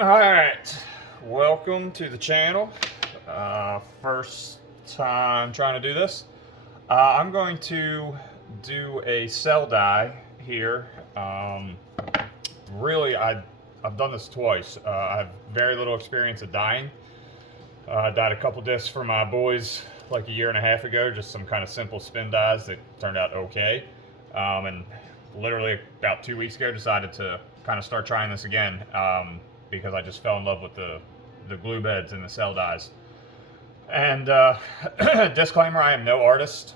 Alright, welcome to the channel. First time trying to do this. I'm going to do a cell dye here. Really, I've done this twice. I have very little experience at dyeing. I dyed a couple discs for my boys like a year and a half ago, just some kind of simple spin dyes that turned out okay. And literally about 2 weeks ago decided to kind of start trying this again. Because I just fell in love with the glue beds and the cell dyes. And disclaimer, I am no artist.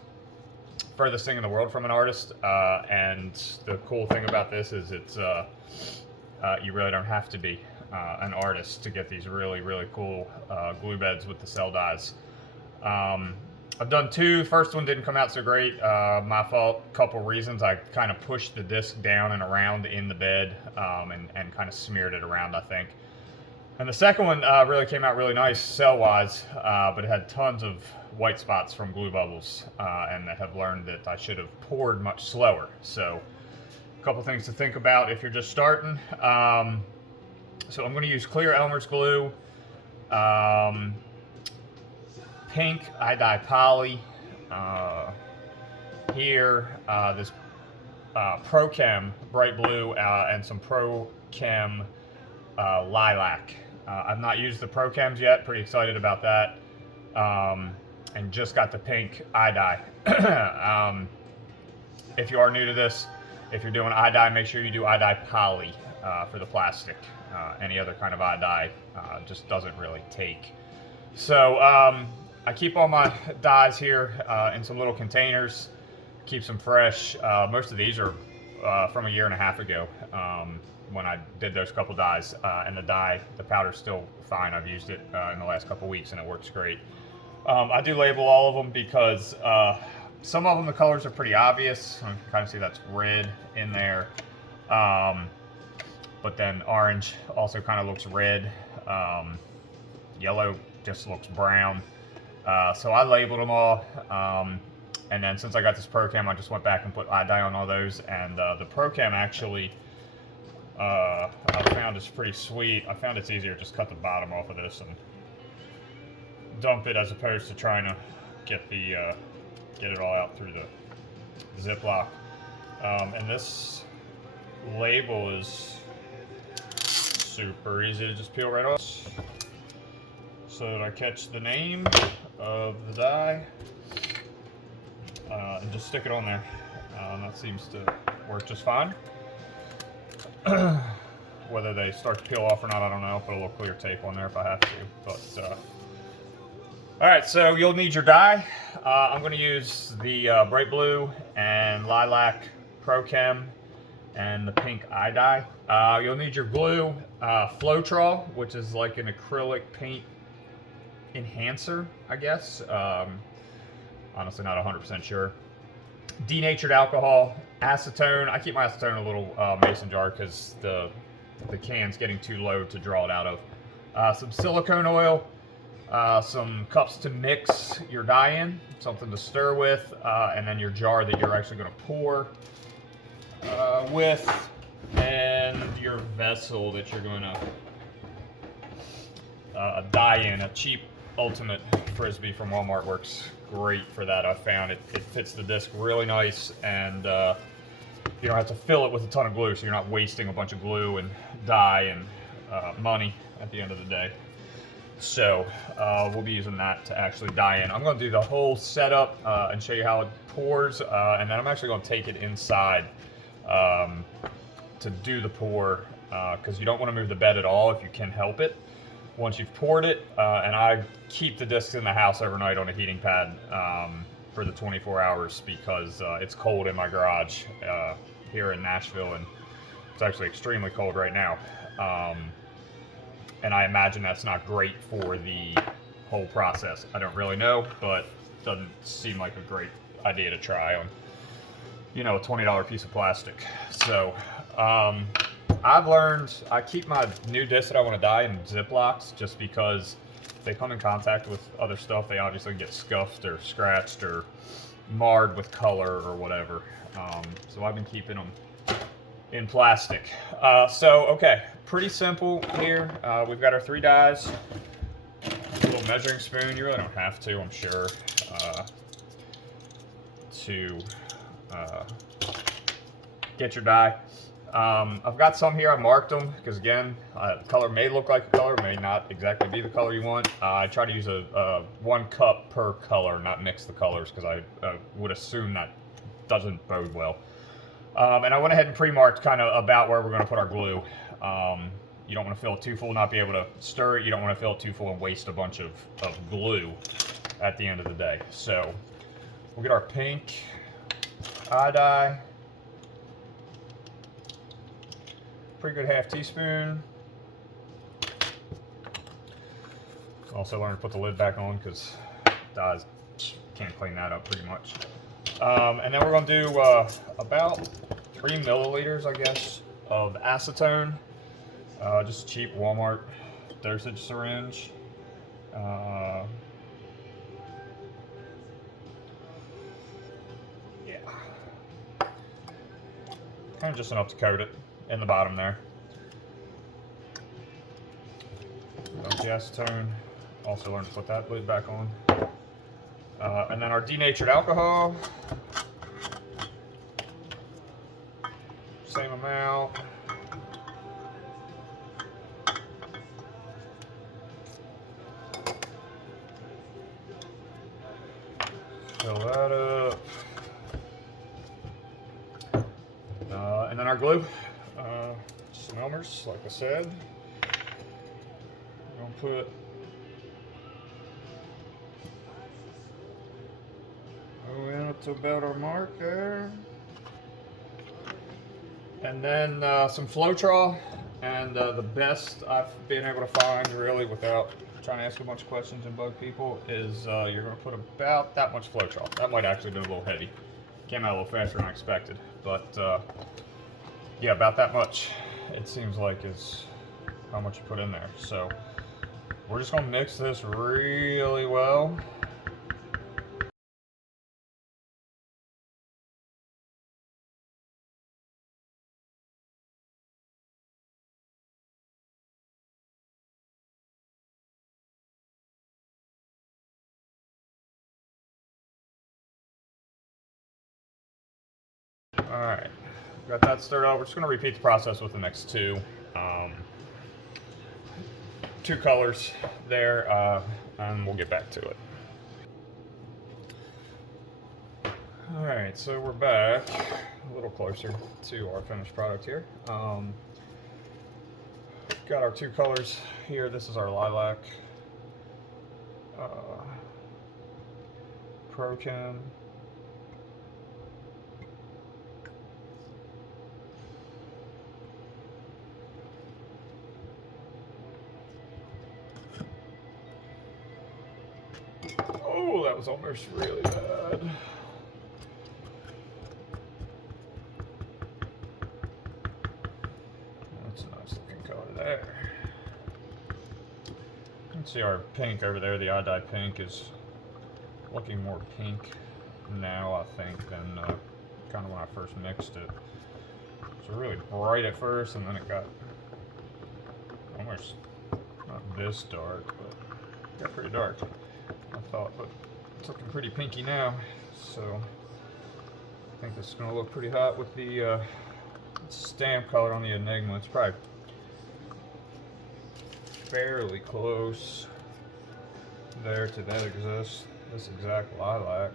Furthest thing in the world from an artist. And the cool thing about this is it's you really don't have to be an artist to get these really, really cool glue beds with the cell dyes. I've done two. First one didn't come out so great. My fault. Couple reasons. I kind of pushed the disc down and around in the bed and kind of smeared it around, I think. And the second one really came out really nice cell-wise, but it had tons of white spots from glue bubbles, and I have learned that I should have poured much slower. So a couple things to think about if you're just starting. So I'm going to use clear Elmer's glue. Pink iDye Poly here, this Pro-Chem bright blue and some Pro-Chem lilac. I've not used the Pro-Chems yet, pretty excited about that, and just got the pink iDye. If you are new to this, if you're doing iDye, make sure you do iDye Poly for the plastic. Any other kind of iDye just doesn't really take. So I keep all my dyes here in some little containers, keeps them fresh. Most of these are from a year and a half ago when I did those couple dyes, and the powder's still fine. I've used it in the last couple weeks and it works great. I do label all of them because some of them, the colors are pretty obvious. You can kind of see that's red in there, but then orange also kind of looks red. Yellow just looks brown. So I labeled them all, and then since I got this Pro-Chem, I just went back and put iDye on all those, and the Pro-Chem actually, I found is pretty sweet. I found it's easier to just cut the bottom off of this and dump it as opposed to trying to get it all out through the Ziploc. And this label is super easy to just peel right off. So that I catch the name of the dye and just stick it on there. That seems to work just fine. Whether they start to peel off or not, I don't know. I'll put a little clear tape on there if I have to. But alright, so you'll need your dye. I'm going to use the bright blue and lilac Pro-Chem and the pink iDye. You'll need your glue, Floetrol, which is like an acrylic paint enhancer, I guess. Honestly, not 100% sure. Denatured alcohol, acetone. I keep my acetone in a little mason jar because the can's getting too low to draw it out of. Some silicone oil, some cups to mix your dye in, something to stir with, and then your jar that you're actually going to pour with, and your vessel that you're going to dye in. A cheap Ultimate Frisbee from Walmart works great for that. I found it fits the disc really nice, and you don't have to fill it with a ton of glue, so you're not wasting a bunch of glue and dye and money at the end of the day. So we'll be using that to actually dye in. I'm going to do the whole setup and show you how it pours, and then I'm actually going to take it inside to do the pour, because you don't want to move the bed at all if you can help it. Once you've poured it, and I keep the discs in the house overnight on a heating pad for the 24 hours because it's cold in my garage here in Nashville, and it's actually extremely cold right now. And I imagine that's not great for the whole process. I don't really know, but it doesn't seem like a great idea to try on, a $20 piece of plastic. So I've learned, I keep my new discs that I want to dye in Ziplocs just because if they come in contact with other stuff, they obviously get scuffed or scratched or marred with color or whatever. So I've been keeping them in plastic. Okay, pretty simple here. We've got our 3 dyes. A little measuring spoon. You really don't have to, I'm sure, to get your dye. I've got some here. I marked them because, again, the color may look like a color, may not exactly be the color you want. I try to use a 1 cup per color, not mix the colors, because I would assume that doesn't bode well. And I went ahead and pre-marked kind of about where we're going to put our glue. You don't want to fill it too full, not be able to stir it. You don't want to fill it too full and waste a bunch of glue at the end of the day. So we'll get our pink eye dye. Pretty good 1/2 teaspoon. Also learned to put the lid back on because dyes can't clean that up pretty much. And then we're going to do about 3 milliliters, I guess, of acetone. Just a cheap Walmart dosage syringe. Yeah. Kind of just enough to coat it in the bottom there. The acetone. Also learned to put that lid back on. And then our denatured alcohol. Same amount. Fill that up. And then our glue. Smelmers, like I said. I'm gonna put in up to about our mark there. And then some Floetrol, and the best I've been able to find, really, without trying to ask a bunch of questions and bug people, is you're going to put about that much Floetrol. That might actually have been a little heavy. Came out a little faster than I expected, but yeah, about that much, it seems like, is how much you put in there. So we're just going to mix this really well. Alright, got that stirred up. We're just going to repeat the process with the next 2 colors there, and we'll get back to it. Alright, so we're back a little closer to our finished product here. Got our 2 colors here. This is our lilac Pro-Chem. Oh, that was almost really bad. That's a nice looking color there. You can see our pink over there, the eye dye pink, is looking more pink now, I think, than kind of when I first mixed it. It was really bright at first, and then it got almost not this dark, but got pretty dark, I thought, but it's looking pretty pinky now. So I think this is going to look pretty hot with the stamp color on the Enigma. It's probably fairly close there to that this exact lilac.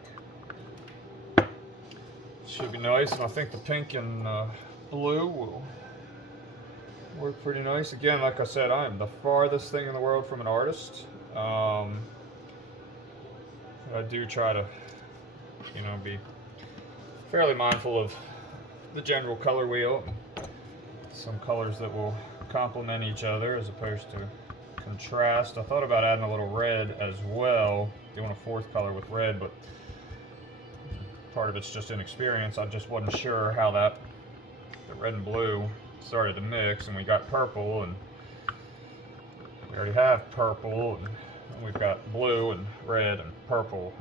Should be nice, and I think the pink and blue will work pretty nice. Again, like I said, I am the farthest thing in the world from an artist. I do try to, you know, be fairly mindful of the general color wheel. Some colors that will complement each other as opposed to contrast. I thought about adding a little red as well, doing a 4th color with red, but part of it's just inexperience. I just wasn't sure how the red and blue started to mix, and we got purple, and we already have purple, and we've got blue and red and purple,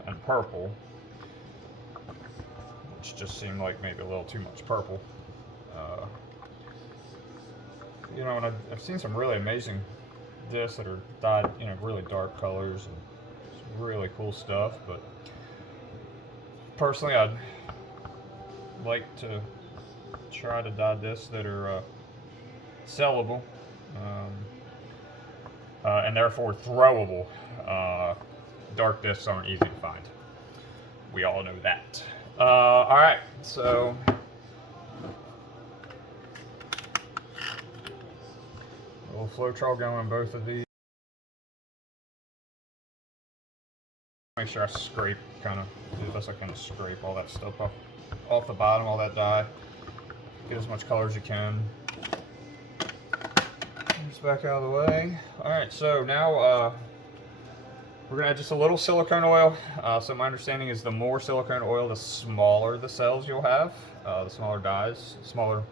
which just seemed like maybe a little too much purple. you know, and I've seen some really amazing discs that are dyed, you know, really dark colors and some really cool stuff. But personally, I'd like to try to dye discs that are sellable, um, and therefore throwable. Dark discs aren't easy to find. We all know that. All right, so a little Floetrol going on both of these. Make sure I scrape, kind of do this. I kind of scrape all that stuff off the bottom, all that dye. Get as much color as you can. Just back out of the way. All right, so now we're gonna add just a little silicone oil. So my understanding is the more silicone oil, the smaller the cells you'll have, the smaller dyes, smaller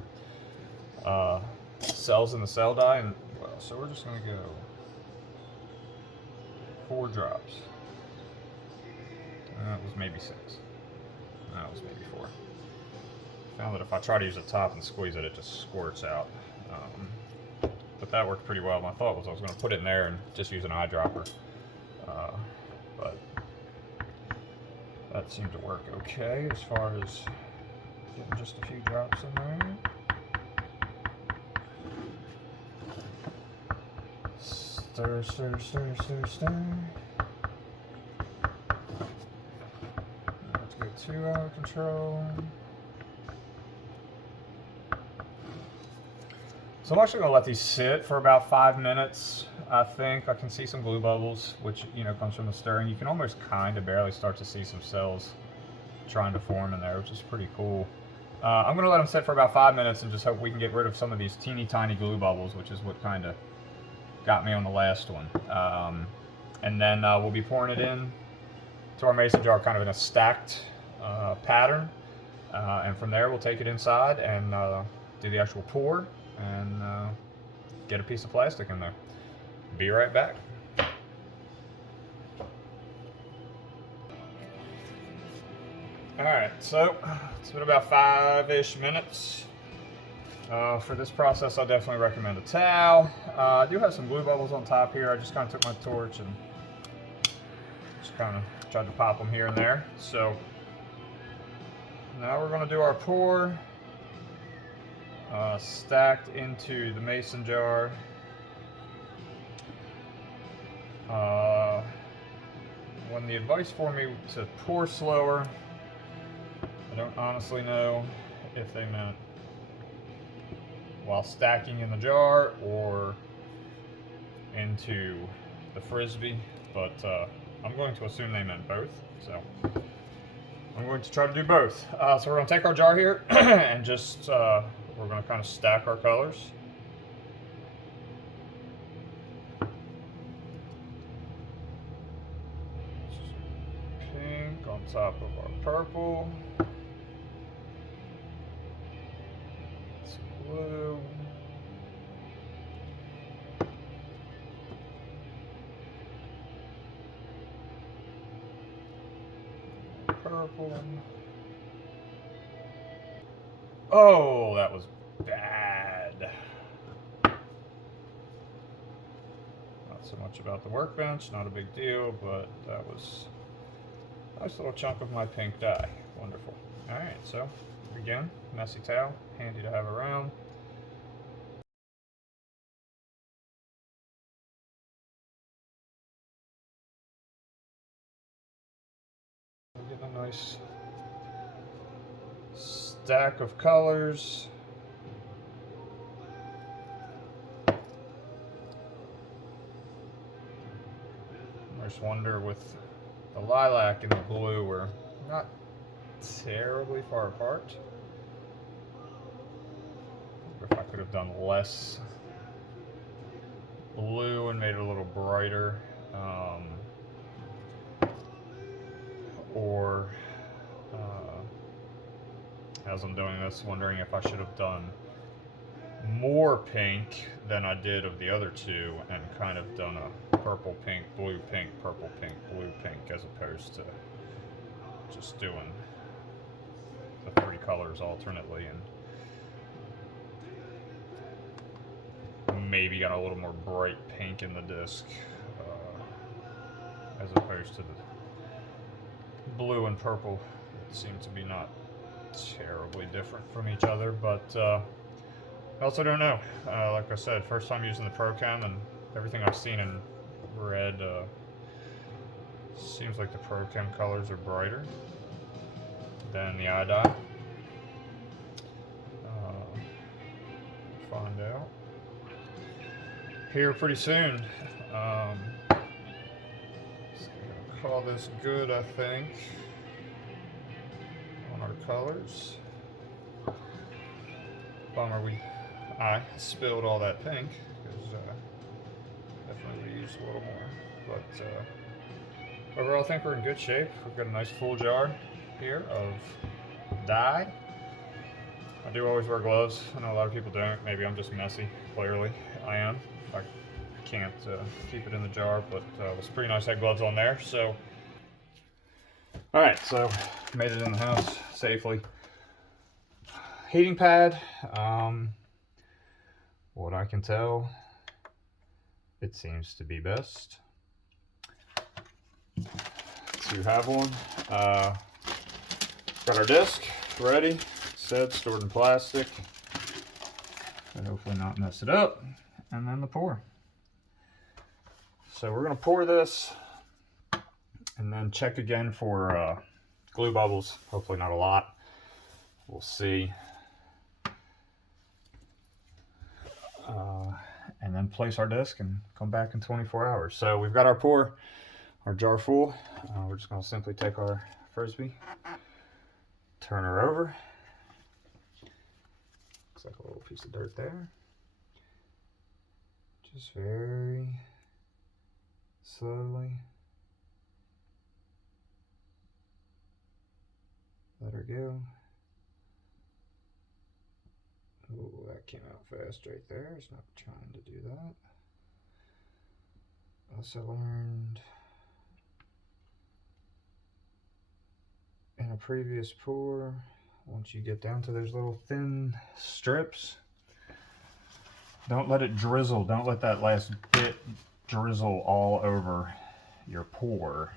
cells in the cell dye. And so we're just gonna go 4 drops. That was maybe 6. That was maybe 4. Found that if I try to use the top and squeeze it, it just squirts out. But that worked pretty well. My thought was I was going to put it in there and just use an eyedropper. But that seemed to work okay as far as getting just a few drops in there. Stir, stir, stir, stir, stir. Let's get too out of control. So I'm actually going to let these sit for about 5 minutes. I think I can see some glue bubbles, which, you know, comes from the stirring. You can almost kind of barely start to see some cells trying to form in there, which is pretty cool. I'm going to let them sit for about 5 minutes and just hope we can get rid of some of these teeny tiny glue bubbles, which is what kind of got me on the last one. And then we'll be pouring it in to our mason jar kind of in a stacked pattern. And from there we'll take it inside and do the actual pour and get a piece of plastic in there. Be right back. Alright, so it's been about 5-ish minutes. For this process, I definitely recommend a towel. I do have some glue bubbles on top here. I just kind of took my torch and just kind of tried to pop them here and there. So now we're going to do our pour. Stacked into the mason jar. When the advice for me to pour slower, I don't honestly know if they meant while stacking in the jar or into the Frisbee, but I'm going to assume they meant both, so I'm going to try to do both. So we're going to take our jar here and just we're going to kind of stack our colors. Pink on top of our purple. Some blue. Purple. Oh, that was bad. Not so much about the workbench, not a big deal, but that was a nice little chunk of my pink dye. Wonderful. Alright, so again, messy towel, handy to have around. Get a nice stack of colors. I just wonder with the lilac and the blue, we're not terribly far apart. If I could have done less blue and made it a little brighter. Or as I'm doing this, wondering if I should have done more pink than I did of the other two and kind of done a purple, pink, blue, pink, purple, pink, blue, pink, as opposed to just doing the 3 colors alternately. And maybe got a little more bright pink in the disc as opposed to the blue and purple. It seemed to be not terribly different from each other, but I also don't know. Like I said, first time using the Pro-Chem, and everything I've seen in red seems like the Pro-Chem colors are brighter than the iDye. Find out here pretty soon. Call this good, I think, on our colors. Bummer I spilled all that pink, because definitely used a little more. But overall, I think we're in good shape. We've got a nice full jar here of dye. I do always wear gloves. I know a lot of people don't. Maybe I'm just messy. Clearly, I am. I can't keep it in the jar, but it was pretty nice to have gloves on there. So, all right, so made it in the house safely. Heating pad. What I can tell, it seems to be best to have one. Got our disc ready, set, stored in plastic, and hopefully not mess it up. And then the pour. So we're gonna pour this and then check again for glue bubbles. Hopefully not a lot. We'll see. And then place our disc and come back in 24 hours. So we've got our jar full. We're just gonna simply take our Frisbee, turn her over. Looks like a little piece of dirt there. Just very slowly let her go. Oh, that came out fast right there. It's not trying to do that. Also learned in a previous pour, once you get down to those little thin strips, don't let it drizzle. Don't let that last bit drizzle all over your pour,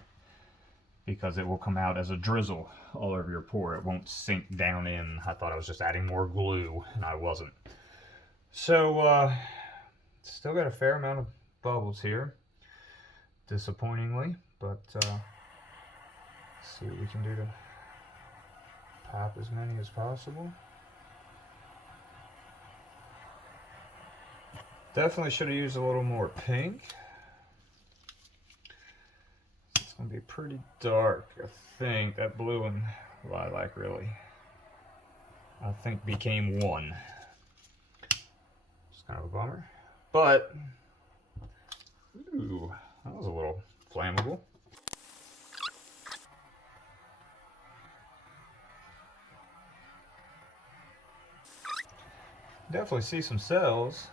because it will come out as a drizzle all over your pour. It won't sink down in. I thought I was just adding more glue, and I wasn't. So, still got a fair amount of bubbles here, disappointingly, but see what we can do to pop as many as possible. Definitely should have used a little more pink. It's gonna be pretty dark. I think that blue and lilac really, I think, became one. It's kind of a bummer, but ooh, that was a little flammable. Definitely see some cells.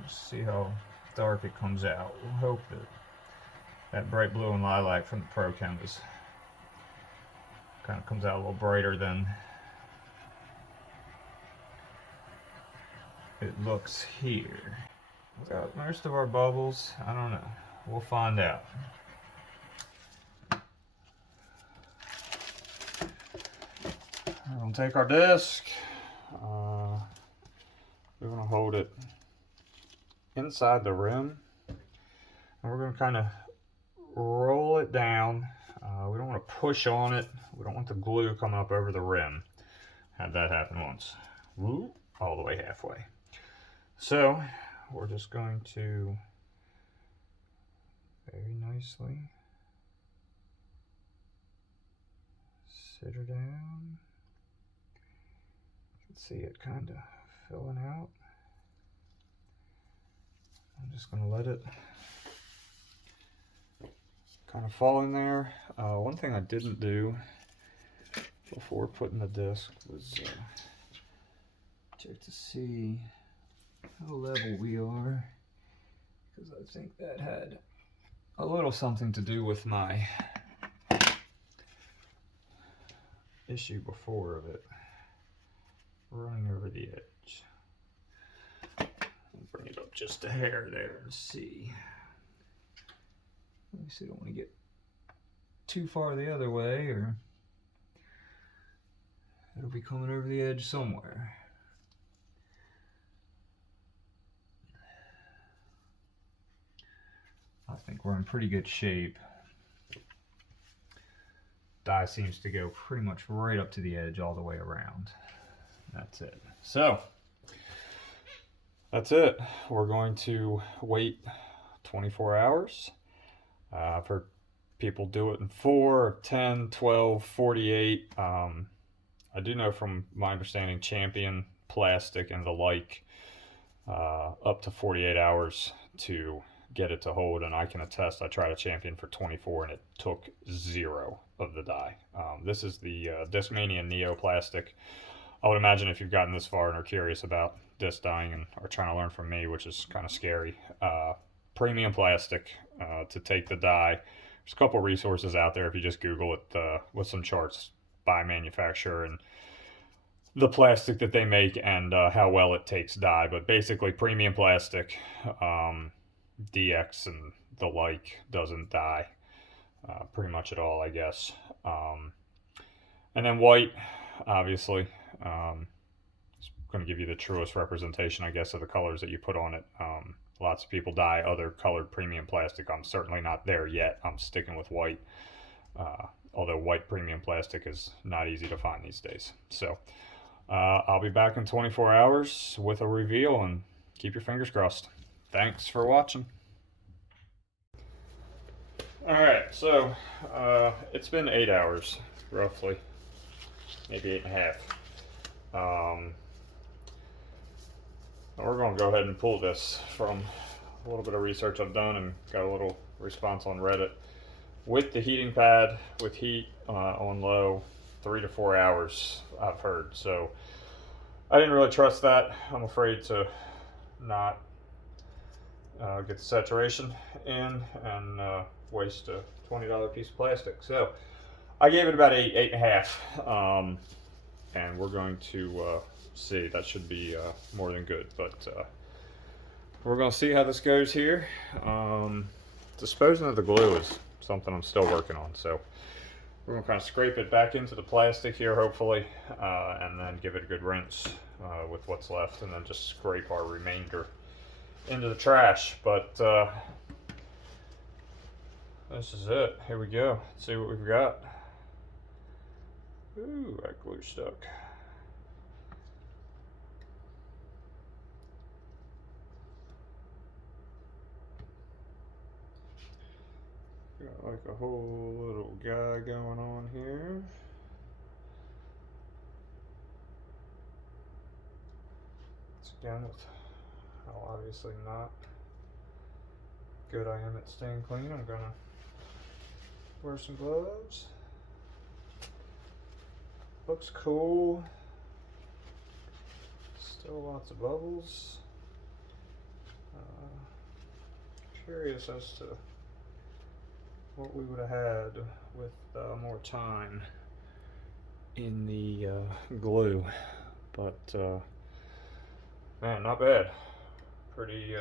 Let's see how dark it comes out. We'll hope that that bright blue and lilac from the Pro-Chem is kind of comes out a little brighter than it looks here. We've got most of our bubbles. I don't know. We'll find out. We're gonna take our disc. We're gonna hold it inside the rim, and we're gonna kind of roll it down. We don't want to push on it. We don't want the glue coming up over the rim. Had that happen once. Woo, all the way halfway. So we're just going to very nicely sit her down. You can see it kind of filling out. I'm just going to let it kind of fall in there. One thing I didn't do before putting the disc was check to see how level we are, because I think that had a little something to do with my issue before of it running over the edge. Bring it up just a hair there and see. Obviously, don't want to get too far the other way, or it'll be coming over the edge somewhere. I think we're in pretty good shape. Die seems to go pretty much right up to the edge all the way around. That's it. So that's it. We're going to wait 24 hours. I've heard people do it in 4, 10, 12, 48. I do know from my understanding, Champion, Plastic, and the like, up to 48 hours to get it to hold. And I can attest, I tried a Champion for 24 and it took 0 of the die. This is the Discmania Neo Plastic. I would imagine if you've gotten this far and are curious about disc dyeing and are trying to learn from me, which is kind of scary, premium plastic to take the dye. There's a couple resources out there if you just Google it with some charts by manufacturer and the plastic that they make and how well it takes dye. But basically, premium plastic, DX and the like, doesn't dye pretty much at all, I guess. And then white, obviously, it's going to give you the truest representation, I guess, of the colors that you put on it. Lots of people dye other colored premium plastic. I'm certainly not there yet. I'm sticking with white, although white premium plastic is not easy to find these days. So I'll be back in 24 hours with a reveal, and keep your fingers crossed. Thanks for watching. Alright, so it's been 8 hours, roughly. Maybe 8.5. We're going to go ahead and pull this from a little bit of research I've done and got a little response on Reddit. With the heating pad, with heat on low, 3 to 4 hours, I've heard. So I didn't really trust that. I'm afraid to not get the saturation in and waste a $20 piece of plastic. So I gave it about 8.5. And we're going to see. That should be more than good. But we're going to see how this goes here. Disposing of the glue is something I'm still working on. So we're going to kind of scrape it back into the plastic here, hopefully, and then give it a good rinse with what's left, and then just scrape our remainder into the trash. But this is it. Here we go. Let's see what we've got. Ooh, that glue stuck. Got like a whole little guy going on here. It's again with how obviously not good I am at staying clean. I'm gonna wear some gloves. Looks cool. Still lots of bubbles. Curious as to what we would have had with more time in the glue, but man, not bad. Pretty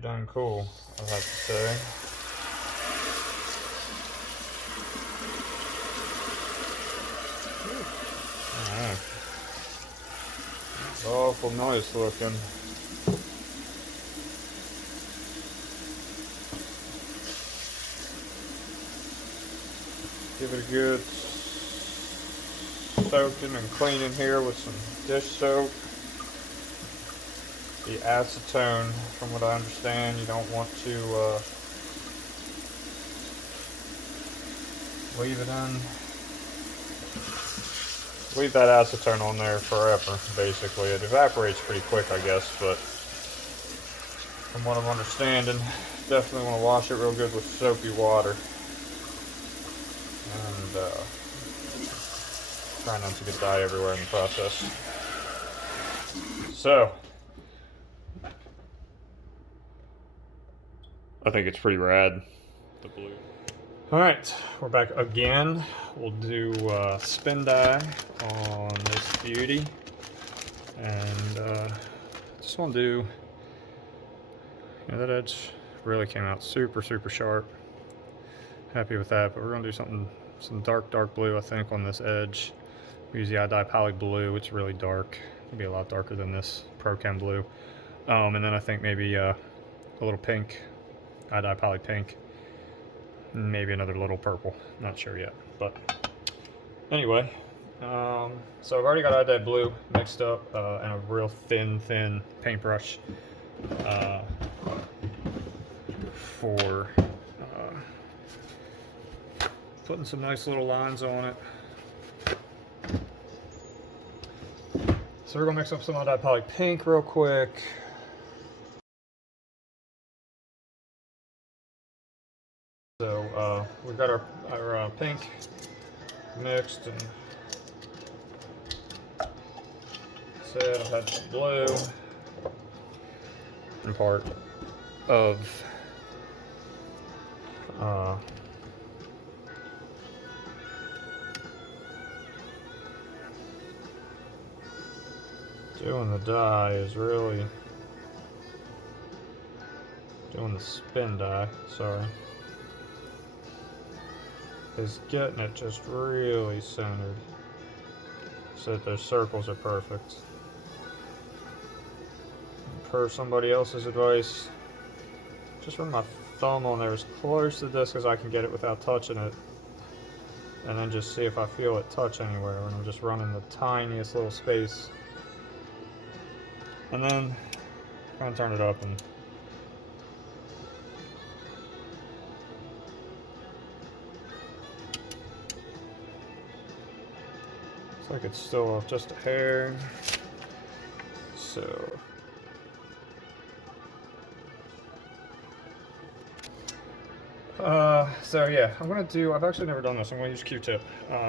dang cool, I have to say. Alright. Awful nice looking. Give it a good soaking and cleaning here with some dish soap. The acetone, from what I understand, you don't want to leave that acetone on there forever, basically. It evaporates pretty quick, I guess, but from what I'm understanding, definitely want to wash it real good with soapy water. And try not to get dye everywhere in the process. So, I think it's pretty rad, the blue. Alright, we're back again. We'll do spin dye on this beauty. And Just want to do, that edge really came out super sharp. Happy with that, but we're gonna do some dark blue, I think, on this edge. We use the iDye Poly Blue. It's really dark. It'll be a lot darker than this ProChem blue. And then I think maybe a little pink, iDye Poly Pink. Maybe another little purple. Not sure yet. But anyway, so I've already got iDye Blue mixed up and a real thin paintbrush for putting some nice little lines on it. So we're gonna mix up some iDye Poly Pink real quick. So we've got our pink mixed, and said I've had some blue and part of doing the dye is really doing the spin dye, sorry, is getting it just really centered so that those circles are perfect. And per somebody else's advice, just run my thumb on there as close to the disc as I can get it without touching it, and then just see if I feel it touch anywhere when I'm just running the tiniest little space. And then kind of turn it up, and looks like it's still off just a hair. So yeah, I've actually never done this. I'm gonna use Q-tip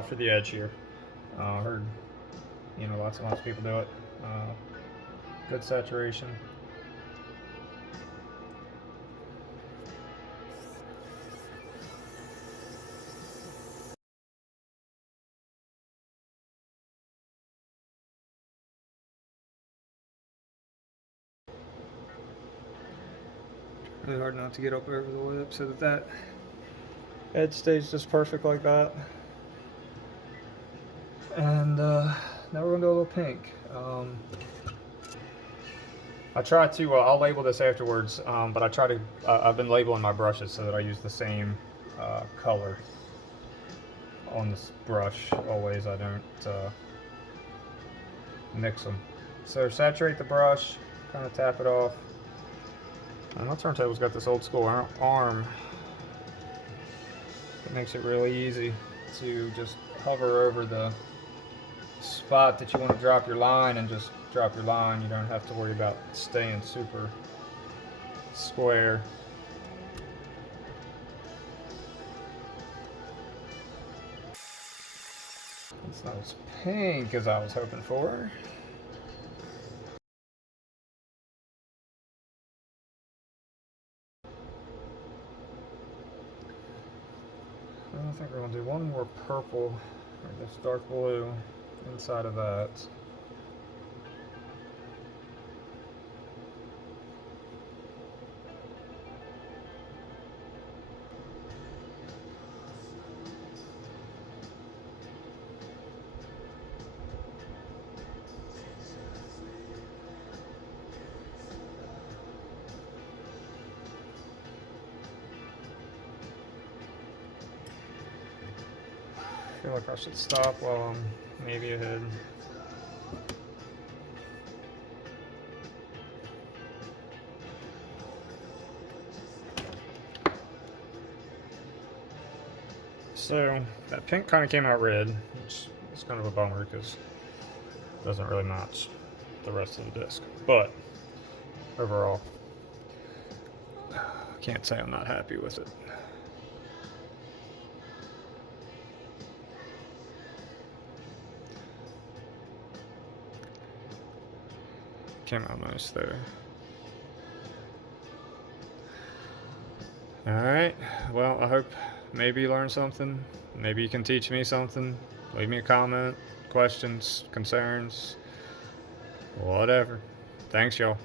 for the edge here. I heard, lots of people do it. Good saturation. Really hard not to get up over the lip so that edge stays just perfect like that. And now we're gonna do a little pink. I try to, I'll label this afterwards, but I try to, I've been labeling my brushes so that I use the same color on this brush always. I don't mix them. So saturate the brush, kind of tap it off. And my turntable's got this old school arm that makes it really easy to just hover over the spot that you want to drop your line and just drop your line. You don't have to worry about staying super square. It's not as pink as I was hoping for. I think we're going to do one more purple, or this dark blue inside of that. I feel like I should stop while I'm maybe ahead. So that pink kind of came out red, which is kind of a bummer because it doesn't really match the rest of the disc. But overall, I can't say I'm not happy with it. Came out nice there. Alright, well, I hope maybe you learned something. Maybe you can teach me something. Leave me a comment, questions, concerns, whatever. Thanks, y'all.